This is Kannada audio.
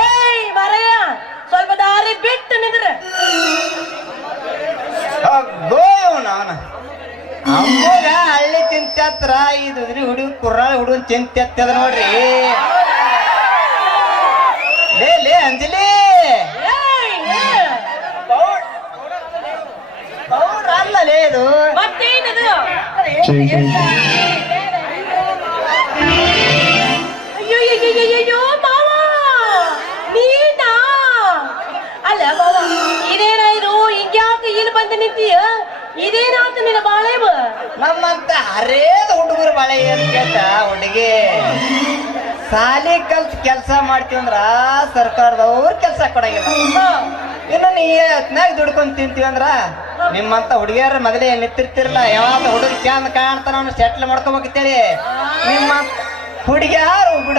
ಏಯ್ ಮರಯ್ಯ ಸ್ವಲ್ಪ ದಾರಿ ಬಿಟ್ಟು ನಿಂದ್ರ ನಾನು ಅಮ್ಮಗ ಹಳ್ಳಿ ಚಿಂತ್ಯತ್ರ ಇದು ಹುಡುಗ ಕುರ್ರಾಳ ಹುಡುಗನ್ ಚಿಂತ್ಯತ್ತದ ನೋಡ್ರಿ ಲೇ ಅಂಜಲಿ ಪೌಡ್ರ್ ಅಲ್ಲಲೇ ಇದು ಮತ್ತೇನದು ಅಯ್ಯೋ ಮಾವ ನೀನಾ ಅಲ್ಲ ಮಾವ ಇದೇನ ಇದು ಹಿಂಗ್ಯಾಕ ಇಲ್ಲಿ ಬಂದು ನಿಂತೀಯ ಇದೇನಾತ ನಿನ್ನ ಬಾಳೆವ ನಮ್ಮಂತ ಹರೇದ ಹುಡುಗರು ಬಾಳೆ ಏನ್ ಕೇಳ್ತ ಹುಡುಗಿ ಸಾಲಿ ಕಲ್ತ್ ಕೆಲಸ ಮಾಡ್ತೀವಂದ್ರ ಸರ್ಕಾರದವ್ರು ಕೆಲಸ ಕೊಡಂಗಿಲ್ಲ ಇನ್ನು ನೀ ಯತ್ನಾಗ ದುಡ್ಕೊಂಡ್ ತಿಂತೀವಂದ್ರ ನಿಮ್ಮಂತ ಹುಡುಗಿಯರ ಮೊದಲೇ ನಿಂತಿರ್ತಿರಲ್ಲ ಯಾವಾಗ ಹುಡುಗ ಚಂದ ಕಾಣ್ತಾನ ಅವ್ನು ಸೆಟ್ಲ್ ಮಾಡ್ಕೋಬೇಕಂತೇಳಿ ನಿಮ್ಮ ಹುಡುಗಿಯಾರು